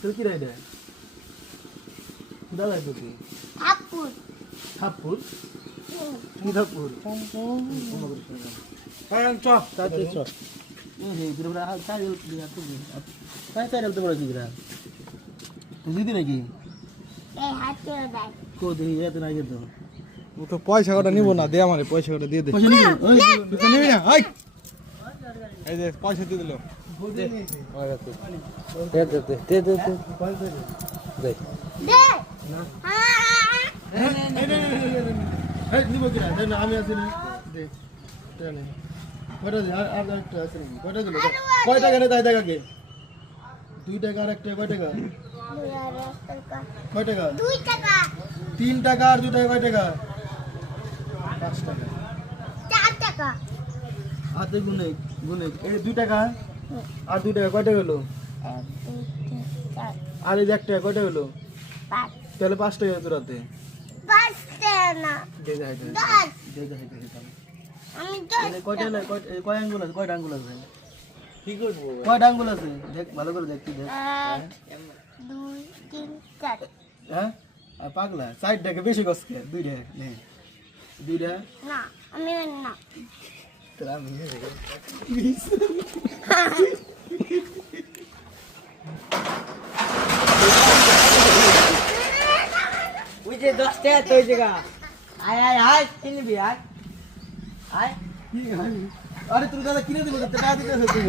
তুই কি রাইডে দালাই তো কি থাপ্পুর থাপ্পুর কি থাপ্পুর হ্যাঁ চ তাতে চ এই দিরে বড় চাই দিয়া তো তাই চাই তো বড় দিরা তুই দিদি নাকি এই হাতে দাই কো দিই এত না গেতো ও তো পয়সা কটা নিব না দে আমারে পয়সা কটা দিয়ে দে পয়সা নিবি তুই তো নিবি না হাই এই যে পয়সা দিয়ে দিল দে দে দে দে দে দে দে দে না হ্যাঁ এই নিব কি না আমি আছি না দে দে কয়টা দে আর একটা আছে নাকি কয়টা দিল কয় টাকা রে তাই টাকা কে 2 টাকা আর একটা কয় টাকা কয় টাকা 2 টাকা 3 টাকা আর 2 টাকা কয় টাকা 5 টাকা 4 টাকা হাতে গুনে গুনে এই 2 টাকা আর 2 টাকা কয় টাকা হলো 1 2 3 আর এই 1 টাকা কয় টাকা হলো 4 তাহলে 5 টাকা তোর হাতে 5 টাকা না দে দে দে 10 দে দে দে আমি তাহলে 10 কয়টা না কয় আঙ্গুল আছে কয়টা আঙ্গুল আছে কি করব কয়টা আঙ্গুল আছে দেখ ভালো করে দেখ তুই দেখ 1 2 3 4 হ্যাঁ আর পাগলা সাইড টাকা বেশি কষ্ট দুইটা নে দুইটা না আমি না তোরা আমি ওই যে 10 টাকা তো ওই জায়গা আয় আয় আয় কিনবি আয় আয় কি আরে তোর দাদা কিনে দিল টাকা দিতে